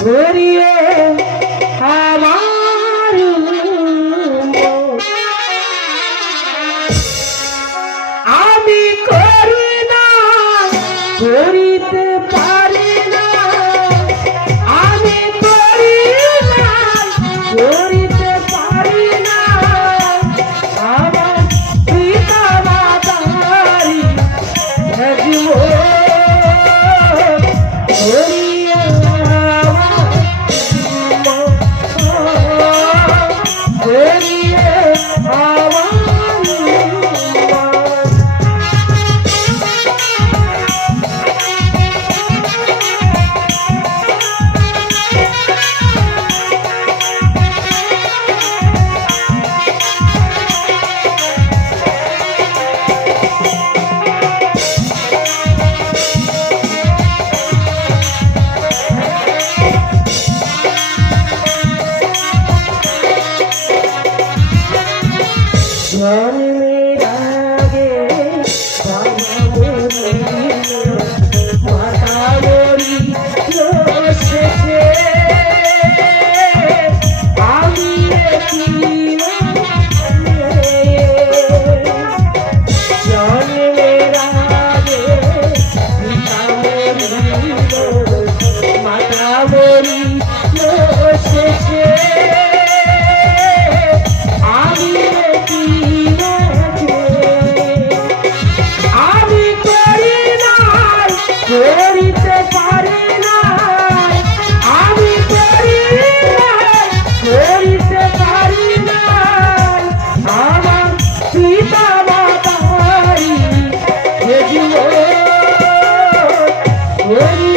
হরিও Ready?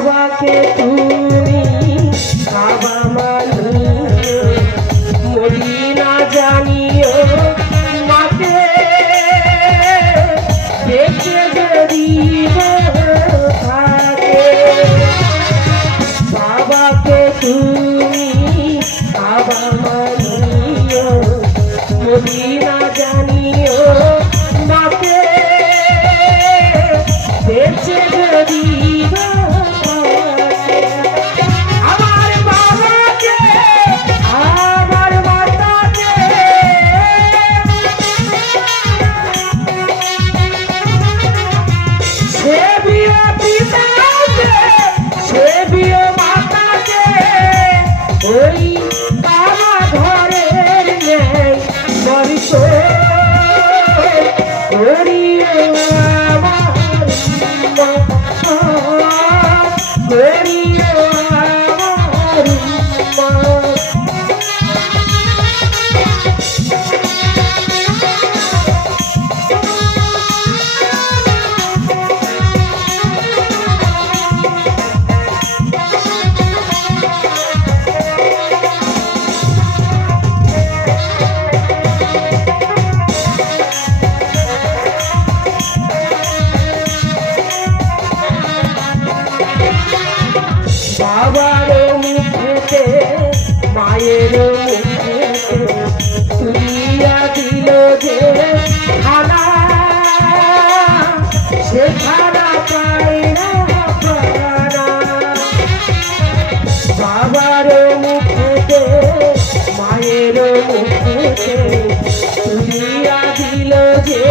বাবাকে তুমি বাবা মানি মরি না জানিও মাকে, দেখে যদি থাকে। বাবাকে তুমি বাবা মা 30 years. মায়ের তুলিয়া দিল যে খানা, সে খানা পায় না বাবার মুখে মায়ের মুখে তুলিয়া দিল যে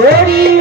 Ready.